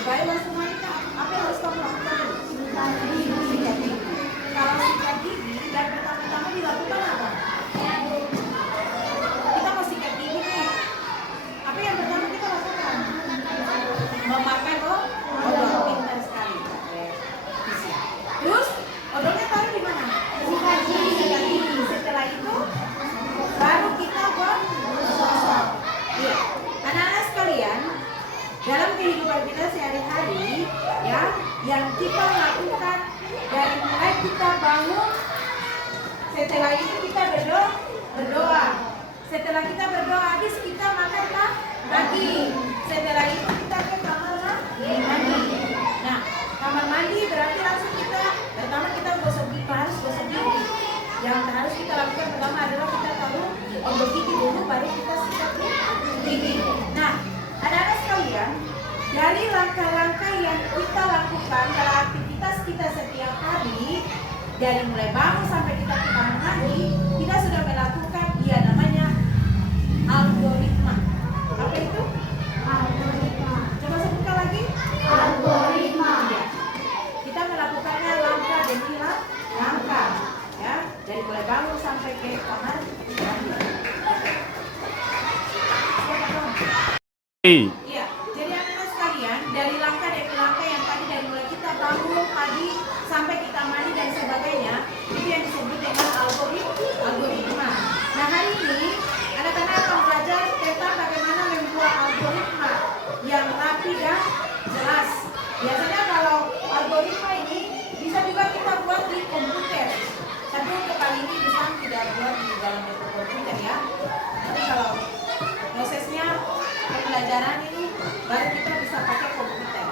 Baiklah semuanya, apa yang harus kamu lakukan dulu? Sikat gigi. Kalau sikat gigi, dan pertama-tama dilakukan apa? Kita mau sikat gigi nih. Apa yang pertama kita lakukan? Memakai odol. Pintar sekali. Terus odolnya taruh di mana? Sikat gigi. Setelah itu baru kita gosok. Iya. Anak-anak sekalian, dalam kehidupan kita sehari-hari, ya, yang kita lakukan dari mulai kita bangun, setelah itu kita berdoa. Setelah kita berdoa habis kita makan pagi. Setelah itu kita ke kamar mandi. Nah, kamar mandi berarti langsung kita pertama kita gosok gigi, harus gosok gigi. Yang harus kita lakukan pertama adalah kita taruh odol gigi dulu, baru kita sikat gigi. Nah, anak-anak sekalian, dari langkah-langkah yang kita lakukan dalam aktivitas kita setiap hari, dari mulai bangun sampai kita ke kamar mandi, kita sudah melakukan yang namanya algoritma. Apa itu? Algoritma. Coba sebutkan lagi. Algoritma. Ya. Kita melakukannya langkah demi langkah, ya, dari mulai bangun sampai ke kamar mandi. Iya, jadi anak-anak sekalian, dari langkah demi langkah yang tadi dari mulai kita bangun pagi sampai kita mandi dan sebagainya, itu yang disebut dengan algoritma. Nah, hari ini anak-anak akan belajar tentang bagaimana membuat algoritma yang rapi dan jelas. Biasanya kalau algoritma ini bisa juga kita buat di komputer. Tapi untuk kali ini bisa tidak buat di dalam komputer, ya. Tapi kalau prosesnya pembelajaran ini baru kita bisa pakai komputer.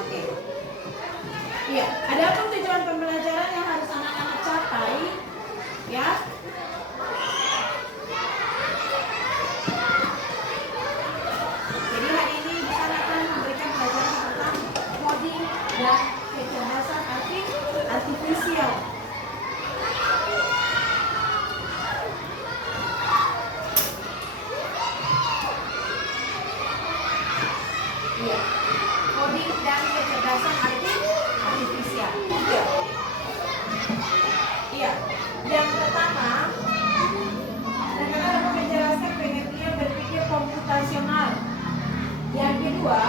Oke. Iya, ada apa tujuan pembelajaran yang harus anak-anak capai? Ya. Jadi hari ini bisa akan memberikan pelajaran tentang coding dan kecerdasan artifisial. Iya, coding dan kecerdasan artifisial. Iya, yang pertama, akan menjelaskan pengertian berpikir komputasional. Yang kedua,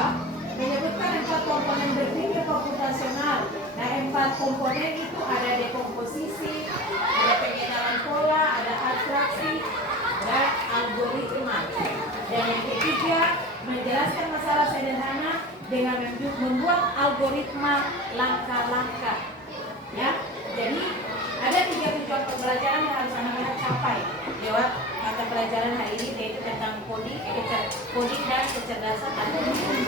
menyebutkan 4 komponen berpikir komputasional. Nah, 4 komponen itu ada dekomposisi, ada pengenalan pola, ada abstraksi, dan algoritma. Dan yang ketiga, menjelaskan masalah sederhana dengan membuat algoritma langkah-langkah. Ya, jadi ada 3 tujuan pembelajaran yang harus anak-anak capai lewat mata pelajaran hari ini, yaitu tentang coding dan kecerdasan artifisial.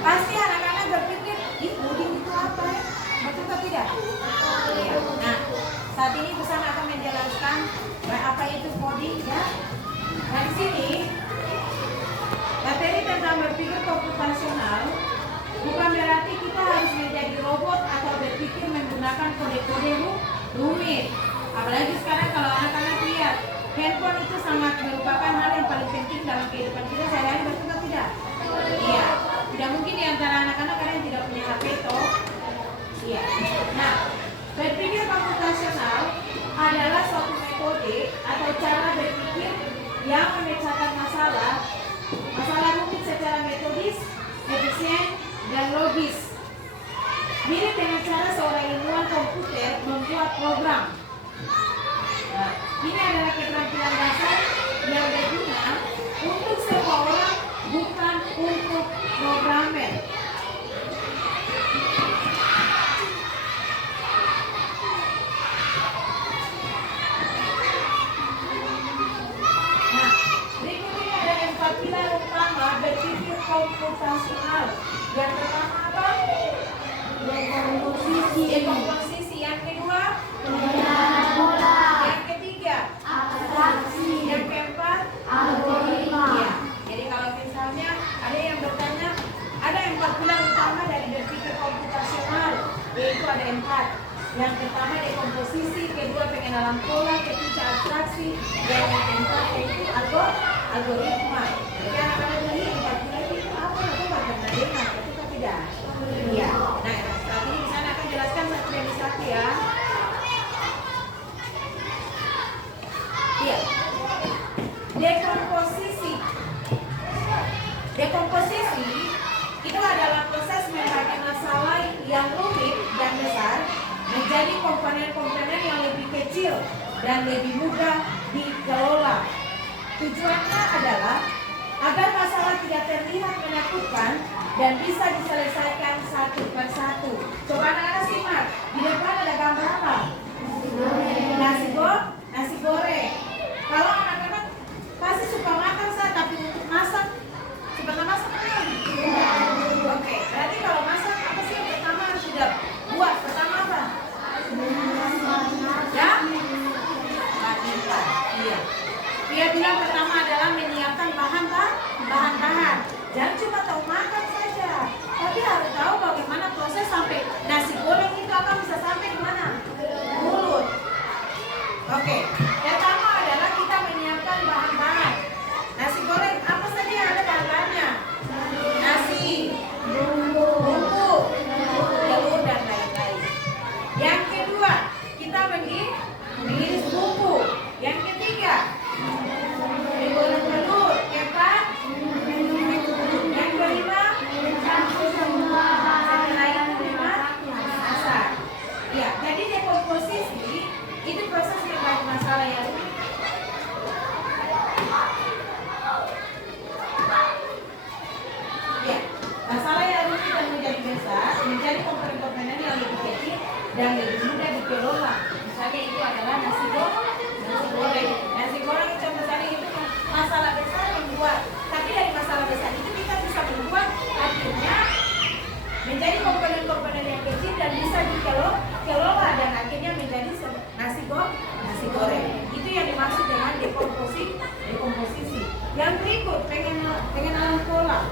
Pasti anak-anak berpikir, coding itu apa ya? Betul atau tidak? Iya. Nah, saat ini Busan akan menjelaskan apa itu coding, ya. Nah, di sini materi tentang berpikir komputasional bukan berarti kita harus menjadi robot atau berpikir menggunakan kode-kode rumit. Apalagi sekarang kalau anak-anak lihat, handphone itu sangat merupakan hal yang paling penting dalam kehidupan kita sehari-hari, betul atau tidak? Iya. Tidak mungkin di antara anak-anak ada yang tidak punya HP toh. Iya. Nah, berpikir komputasional adalah suatu metode atau cara berpikir yang memecahkan masalah rumit secara metodis, efisien, dan logis. Mirip dengan cara seorang ilmuwan komputer membuat program. Nah, ini adalah keterampilan dasar yang berguna untuk semua orang, bukan untuk programmer. Nah, berikut ini ada 4 pilar utama berpikir komputasional. Yang pertama apa? Dekomposisi. Yang kedua, pengenalan pola. Yang ketiga, abstraksi. Yang keempat, algoritma. Ya. Jadi kalau misalnya ada yang bertanya, ada 4 pilar utama dari berpikir komputasional, yaitu ada 4. Yang pertama dekomposisi, kedua pengenalan pola, ketiga abstraksi, dan yang keempat yaitu algoritma. Jadi anak-anak ini 4 pilar itu apa? Aku nggak pernah dengar. sepeda. Iya. Nah, saat ini di sana akan jelaskan satu demi satu ya. Iya. Dekomposisi. Dekomposisi itu adalah proses membagi masalah yang rumit dan besar menjadi komponen-komponen yang lebih kecil dan lebih mudah dikelola. Tujuannya adalah agar masalah tidak terlihat menakutkan dan bisa diselesaikan satu persatu. Coba anak-anak simak, di depan ada gambar apa? Nasi goreng. Kalau anak-anak pasti suka makan tapi untuk masak, suka masak kan? Oke, berarti kalau masak apa sih yang pertama harus sudah buat? Pertama apa? Ya? Bahan. Iya. Dia bilang pertama adalah menyiapkan bahan-bahan. Jangan cuma tahu makan saja, tapi harus tahu bagaimana proses sampai nasi goreng itu akan bisa sampai ke mana? Mulut. Oke. Pertama adalah kita menyiapkan bahan-bahan. Nasi goreng apa saja yang ada bahan-bahannya? Nasi, bumbu, telur dan lain-lain. Yang kedua, kita mengiris bumbu. Yang ketiga, menggoreng telur. Keempat, yang kelima, setelah itu masak. Ya, jadi dekomposisi itu proses membagi masalah yang rumit. Ya, masalah yang rumit dan menjadi besar menjadi komponen-komponen yang lebih kecil dan lebih mudah dikelola. Misalnya itu adalah nasi goreng. Nasi goreng contoh tadi itu masalah besar membuat, tapi dari masalah besar itu kita bisa membuat akhirnya menjadi komponen-komponen yang kecil dan bisa dikelola dan akhirnya menjadi nasi goreng. Itu yang dimaksud dengan dekomposisi. Yang berikut pengenalan pola.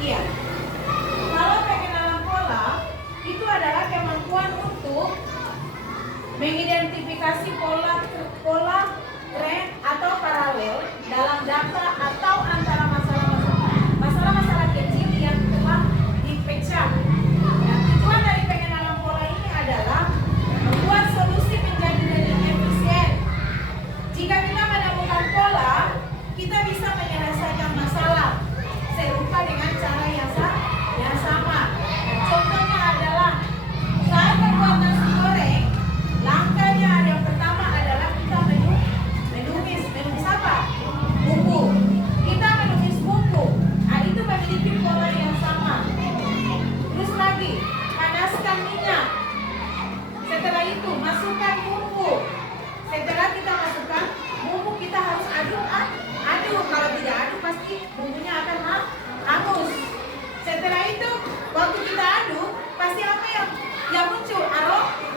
Iya. Kalau pengenalan pola itu adalah kemampuan untuk mengidentifikasi pola tren atau paralel dalam data atau antara masalah-masalah kecil yang telah dipecah. Nah, tujuan dari pengenalan pola ini adalah membuat solusi menjadi lebih efisien. Jika kita menemukan pola, kita bisa menyelesaikan masalah serupa dengan cara yang sama. Nah, contohnya adalah saat membuat nasi goreng, langkahnya yang pertama adalah kita menumis apa? Bumbu. Kita menumis bumbu. Nah, itu memiliki pola yang sama. Terus lagi, panaskan minyak. Setelah itu masukkan bumbu. Setelah kita masukkan bumbu, kita harus aduk. Kalau tidak aduk pasti bumbunya akan hangus. Setelah itu waktu kita aduk pasti apa yang muncul?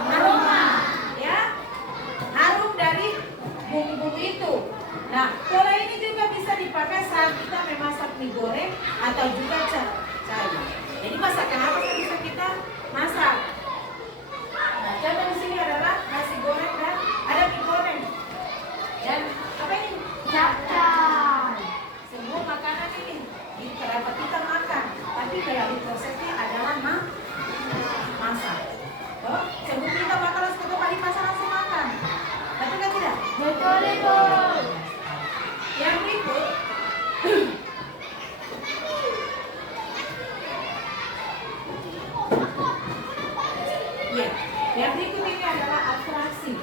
Aroma, ya, harum dari bumbu itu. Nah, pola ini juga bisa dipakai saat kita memasak mie goreng atau juga cai. Jadi masakan apa yang bisa kita masak? Nah, contoh di sini adalah nasi goreng dan ada mie goreng. Dan apa ini? Capcay. Semua makanan ini dapat kita makan, tapi dari prosesnya adalah masak. Oh, sebelum kita makan harus ke tempat di pasar langsung makan. Betul kan tidak? Betul itu. Yang berikut, ya, yang berikut ini adalah abstraksi.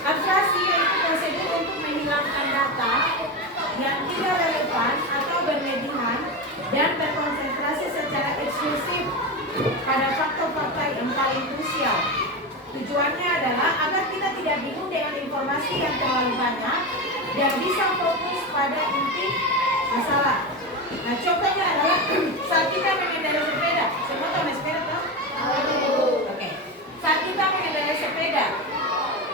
Abstraksi yaitu prosedur untuk menghilangkan data yang tidak relevan atau berlebihan dan berkonsentrasi secara eksklusif pada faktor-faktor yang paling krusial. Tujuannya adalah agar kita tidak bingung dengan informasi yang terlalu banyak dan bisa fokus pada inti masalah. Nah, contohnya adalah saat kita mengendarai sepeda. Semua tahu naik sepeda kan? Oke. Saat kita mengendarai sepeda,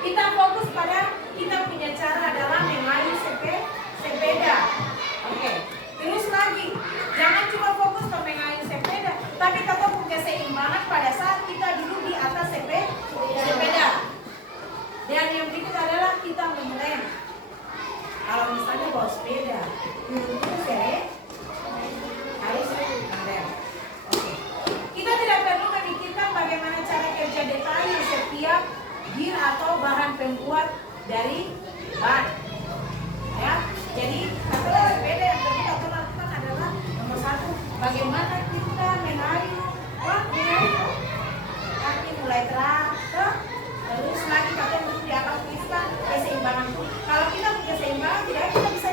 kita fokus pada kita punya cara adalah mengayuh sepeda. Oke. Terus lagi, jangan cuma fokus ke mengayuh sepeda, tapi tetap punya keseimbangan pada saat kita duduk di atas sepeda. Dan yang berikut adalah kita mengerem. Kalau misalnya bawa sepeda, duduk terus atau bahan pembuat dari ban. Ya, jadi kata sepeda yang perlu kita lakukan adalah nomor satu, bagaimana kita mengayu. Kaki mulai terang, terus lagi kata untuk diaktifkan keseimbangan. Kalau kita punya keseimbangan, tidak kita bisa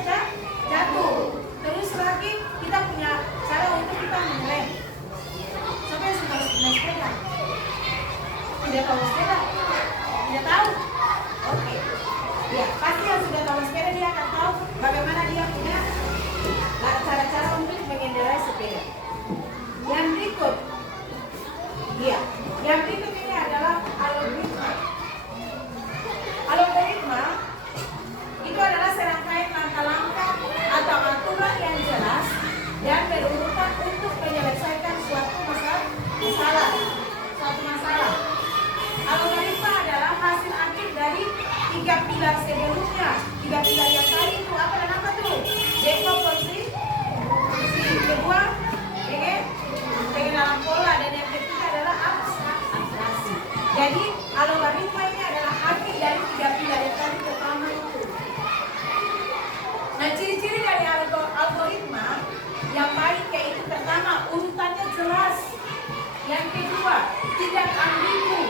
jatuh. Terus lagi kita punya cara untuk kita mengerem. Siapa yang suka naik sepeda? Tidak tahu sepeda? Tidak tahu? Oke. Ya, pasti yang sudah tahu sepeda dia akan tahu bagaimana dia punya cara-cara untuk mengendarai sepeda. Yang berikut, yang berikut ini adalah algoritma. Algoritma itu adalah serangkaian langkah-langkah atau aturan yang jelas dan berurutan untuk menyelesaikan suatu masalah. Algoritma adalah hasil akhir dari 3 pilar sebelumnya. 3 pilar yang tadi itu apa dan apa tuh? Dekomposisi, kedua pengenalan pola, dan yang ketiga adalah abstraksi. Jadi algoritma ini adalah akhir dari 3 pilar yang tadi pertama itu. Nah, ciri-ciri dari algoritma yang baik yaitu pertama, urutannya jelas. Yang kedua, tidak ambigu.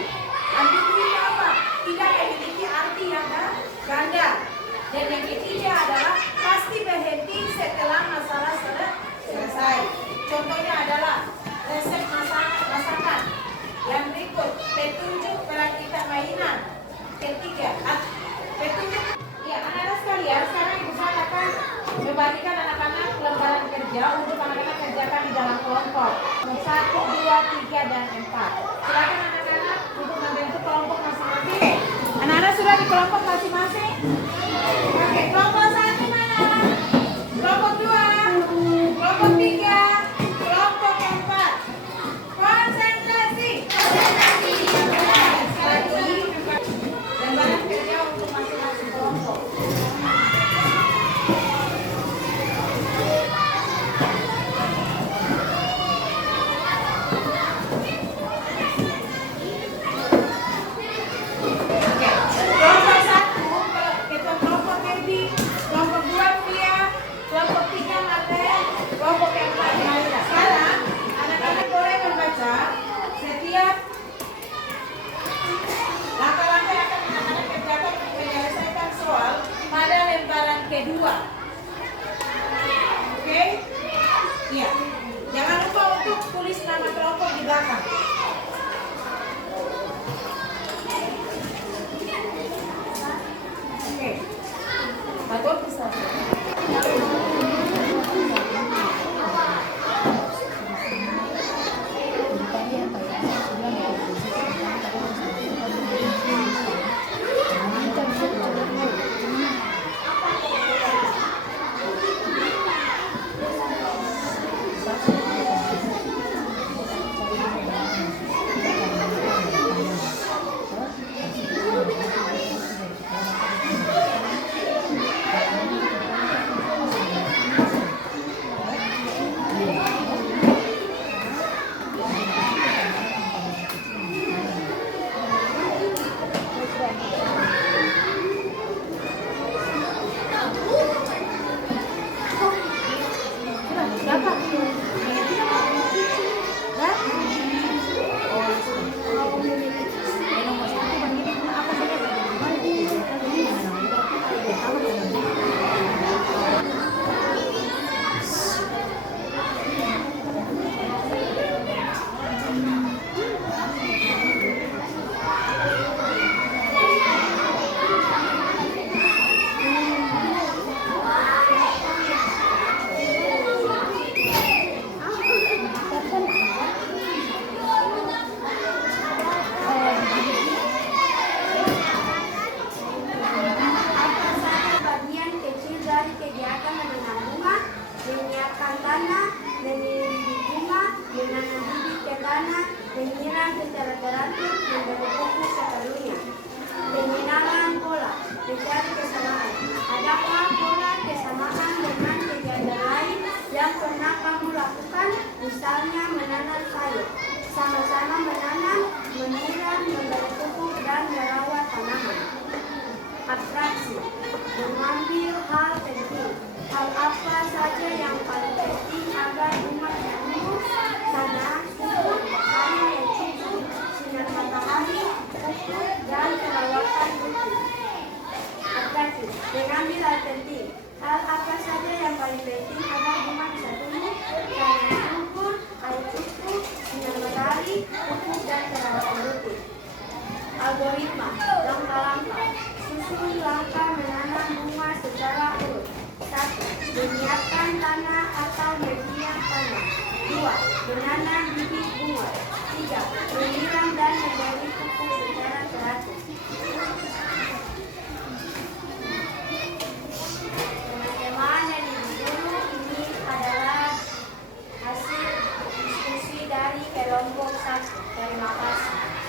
Ambigu itu apa? Tidak memiliki arti yang ganda. Dan yang ketiga adalah pasti berhenti setelah masalah selesai. Contohnya adalah resep masakan. Yang berikut, petunjuk perakitan mainan. Ketiga, petunjuk. Ya, anak-anak sekalian, sekarang ibu saya akan membagikan anak-anak lembaran kerja untuk anak-anak kerjakan di dalam kelompok 1, 2, 3, dan 4. Silakan anak-anak untuk membentuk kelompok masing-masing. Anak-anak sudah di kelompok masing-masing? Oke, kelompok 1 mana? Kelompok 2, kelompok 3, kelompok 4. Konsentrasi. Lagi lembaran kerja untuk masing-masing kelompok. Kelompok 1, ketua kelompok Kirby. Algoritma. Langkah-langkah. Susun langkah menanam bunga secara urut. 1. Menyiapkan tanah atau media tanam. 2. Menanam bibit bunga. 3. Menyiram dan memberi pupuk secara teratur. Teman-teman yang dulu ini adalah hasil diskusi dari kelompok 1. Terima kasih.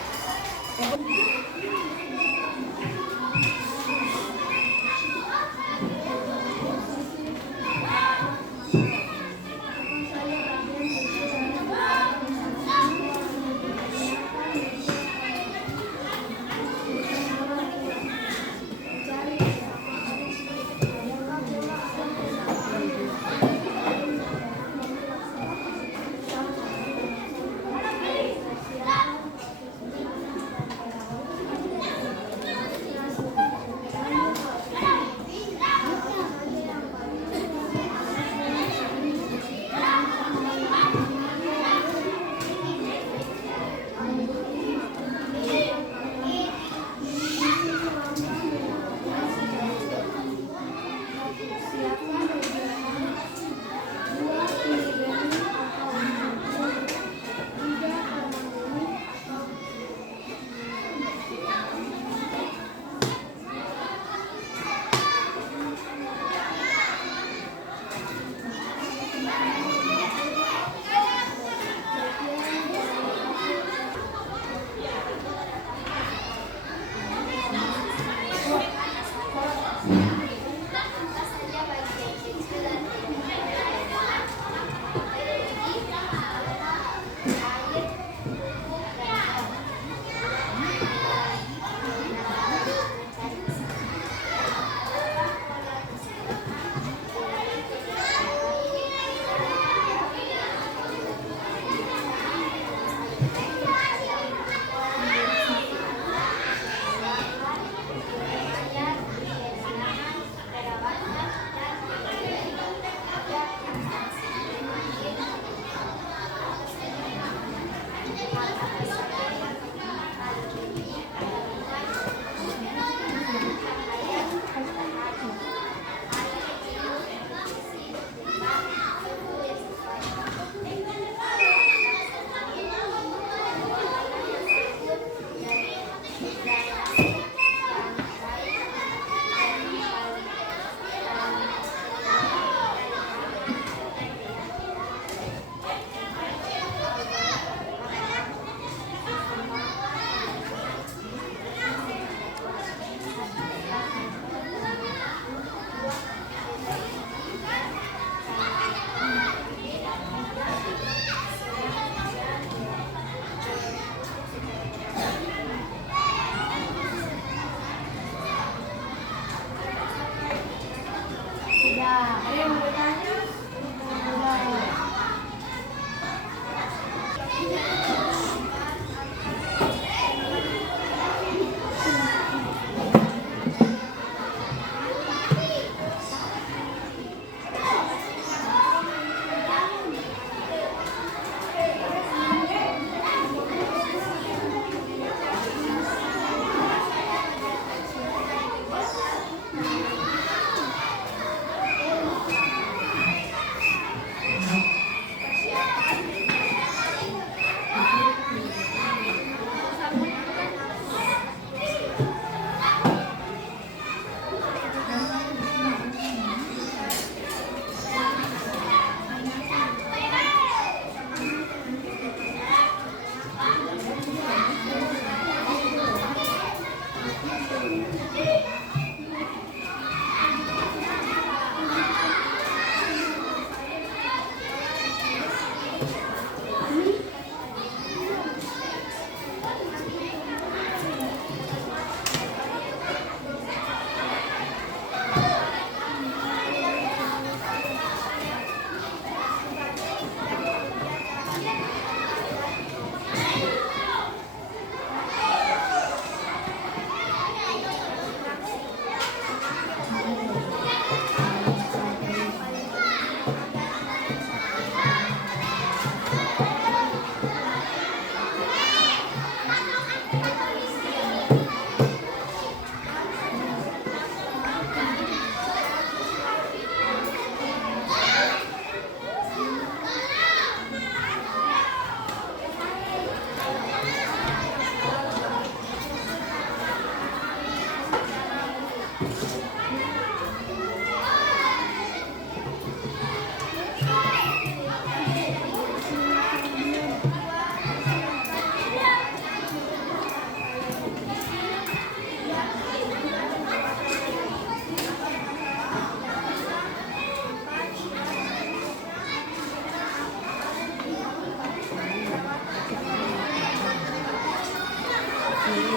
Diberikan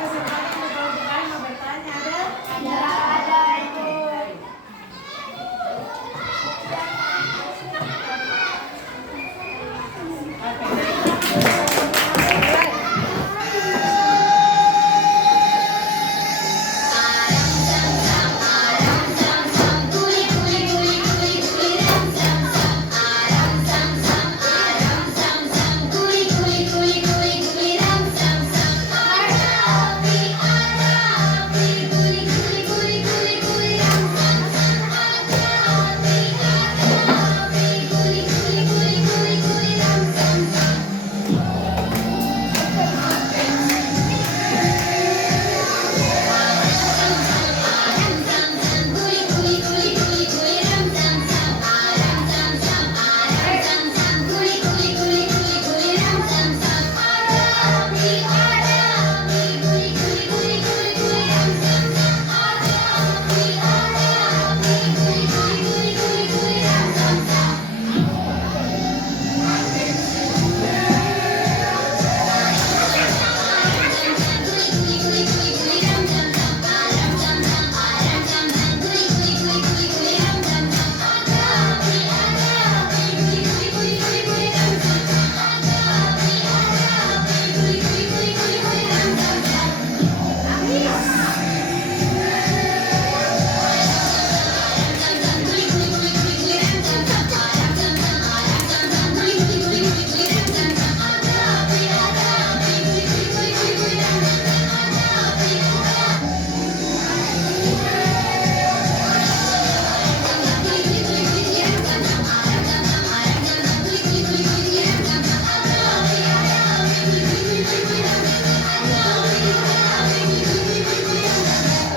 kesempatan untuk kawan-kawan mau bertanya, ada? Tidak ada Ibu.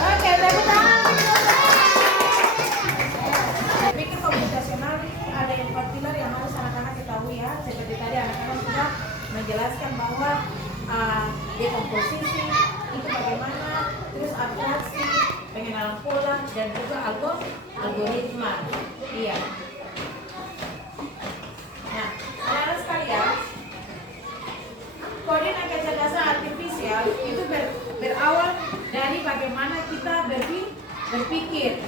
Oke, tepuk tangan. Saya pikir komputasional ini ada 4 pilar yang harus anak-anak ketahui ya. Seperti tadi anak-anak sudah menjelaskan bahwa dekomposisi itu bagaimana, terus abstraksi, pengenalan pola, dan juga algoritma. Iya. Nah, anak-anak sekalian, koordinat kecerdasan artifisial itu berawal dari bagaimana kita berpikir.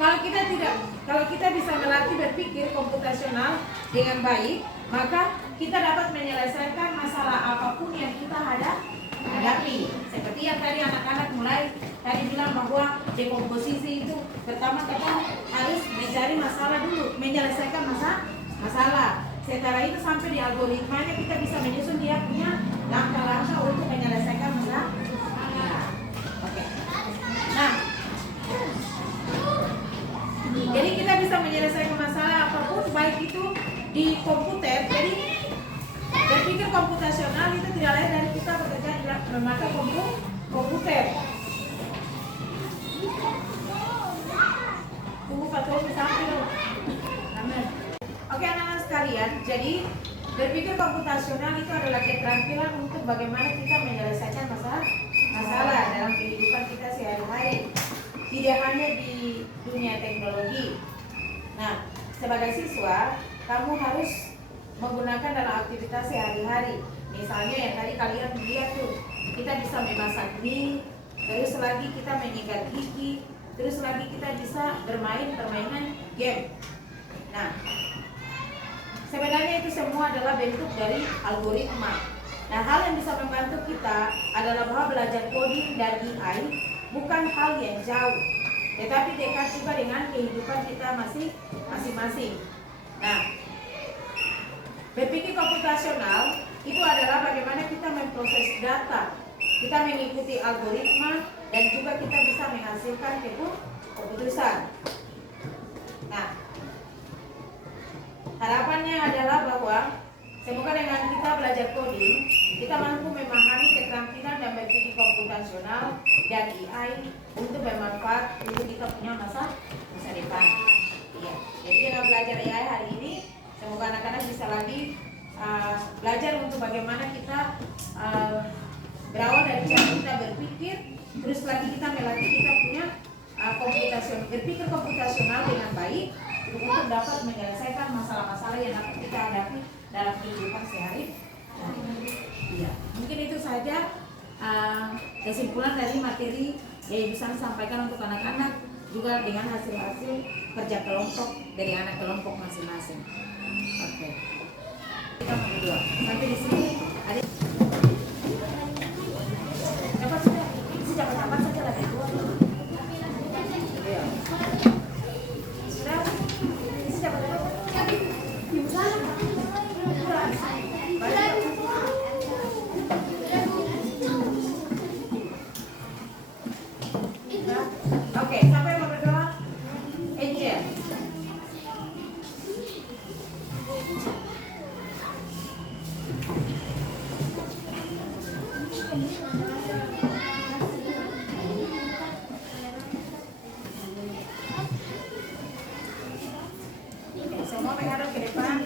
Kalau kita bisa melatih berpikir komputasional dengan baik, maka kita dapat menyelesaikan masalah apapun yang kita hadapi. Seperti yang tadi anak-anak mulai tadi bilang bahwa dekomposisi itu pertama kita harus mencari masalah dulu, menyelesaikan masalah. Setelah itu sampai di algoritmanya kita bisa menyusun dia punya langkah-langkah untuk menyelesaikan masalah. Oke. Nah, jadi kita bisa menyelesaikan masalah apapun, baik itu di komputer. Jadi berpikir komputasional itu tidak lain dari kita bekerja memakai komputer. Tunggu Patroli sampai dulu. Amin. Oke anak-anak sekalian, jadi berpikir komputasional itu adalah keterampilan untuk bagaimana kita menyelesaikan masalah dalam kehidupan kita sehari-hari. Tidak hanya di dunia teknologi. Nah, sebagai siswa, kamu harus menggunakan dalam aktivitas sehari-hari. Misalnya yang tadi kalian lihat tuh, kita bisa memasak mie, terus lagi kita menyikat gigi, terus lagi kita bisa bermain permainan game. Nah, sebenarnya itu semua adalah bentuk dari algoritma. Nah, hal yang bisa membantu kita adalah bahwa belajar coding dan AI bukan hal yang jauh, tetapi dekat juga dengan kehidupan kita masing-masing. Nah, berpikir komputasional itu adalah bagaimana kita memproses data, kita mengikuti algoritma, dan juga kita bisa menghasilkan keputusan. Nah, harapannya adalah bahwa semoga dengan kita belajar coding, kita mampu memahami keterampilan dan berpikir komputasional dan AI untuk bermanfaat untuk kita punya masa depan. Iya. Jadi dengan belajar AI hari ini, semoga anak-anak bisa lagi belajar untuk bagaimana kita berawal dari cara kita berpikir, terus lagi kita melatih kita punya berpikir komputasional dengan baik, untuk dapat menyelesaikan masalah-masalah yang dapat kita hadapi dalam kehidupan sehari-hari. Iya, mungkin itu saja kesimpulan dari materi yang Ibu Sang sampaikan untuk anak-anak, juga dengan hasil-hasil kerja kelompok dari anak kelompok masing-masing. Oke. Kita berdua. Sampai di sini ada. Dapat sudah. Cepat-cepat saja lagi. Iya. Sudah. Cepat-cepat. Ibu Sang. Oke, siapa yang mau berdoa? Angel. Oke, semua menghadap ke depan.